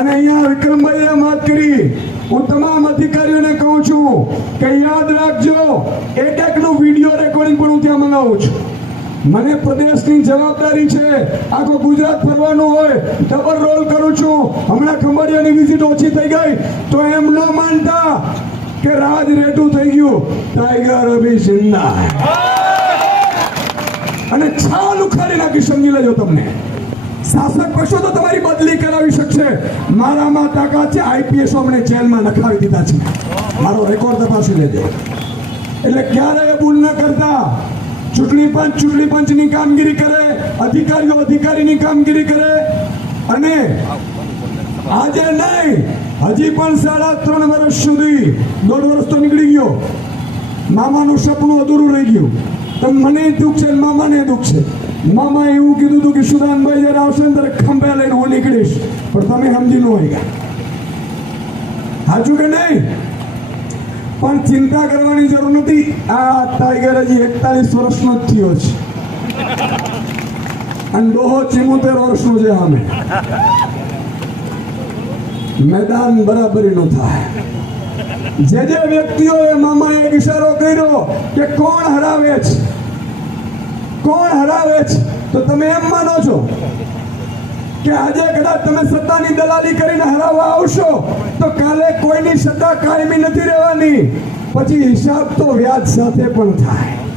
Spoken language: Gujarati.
અને અહીંયા વિક્રમભાઈએ વાત કરી. હું તમામ અધિકારીઓને કહું છું કે યાદ રાખજો એક એકનું વીડિયો રેકોર્ડિંગ પણ હું ત્યાં મંગાવું છું. મને પ્રદેશની જવાબદારી છે, આખો ગુજરાત ફરવાનું હોય ડબલ રોલ કરું છું. હમણાં ખંભાળિયાની વિઝિટ ઓછી થઈ ગઈ, તો એમ ન માનતા કે રાજ રેટું થઈ ગયું. ટાઈગર અભી જિંદા અને છાલ ઉખાડી નાખી, સમજી લેજો તમને. શાસક પક્ષો તો તમારી બદલી શકશે મારામાં તાકાત છે આઈપીએસ અમને જેલમાં નખાવી દીધા છે. મારો રેકોર્ડ તપાસી લેજો. એટલે ક્યારેય ભૂલ ન કરતા. ચૂંટણી પંચ ચૂંટણી પંચની કામગીરી કરે, અધિકારીઓ અધિકારીની કામગીરી કરે. અને આજે નહીં, હજી પણ સાડા ત્રણ વર્ષ સુધી દોઢ વર્ષ તો નીકળી ગયો. મામાનું સપનું અધૂરું રહી ગયું. તો મને દુઃખ છે ને મામાને દુઃખ છે. મામા એવું કીધું હતું કે, સુદાનભાઈ, જયારે આવશે ને ત્યારે ખંભે લઈને હું નીકળીશ. પણ તમે સમજી ન હોય. સાચું કે નહીં? પણ ચિંતા કરવાની જરૂર નથી. આ ટાઈગર હજી એકતાલીસ વર્ષનો જ થયો છે. અને ડોહો ચિમોતેર વર્ષનો છે અમે મેદાન બરાબરીનું થાય. જે જે વ્યક્તિઓએ મામાએ એક ઇશારો કર્યો કે કોણ હરાવે છે? કોણ હરાવે છે? તો તમે એમ માનો છો કે આજે કદાચ તમે સત્તાની દલાલી કરીને હરાવવા આવશો, તો કાલે કોઈની સત્તા કાયમી નથી રહેવાની. પછી હિસાબ તો વ્યાજ સાથે પણ થાય.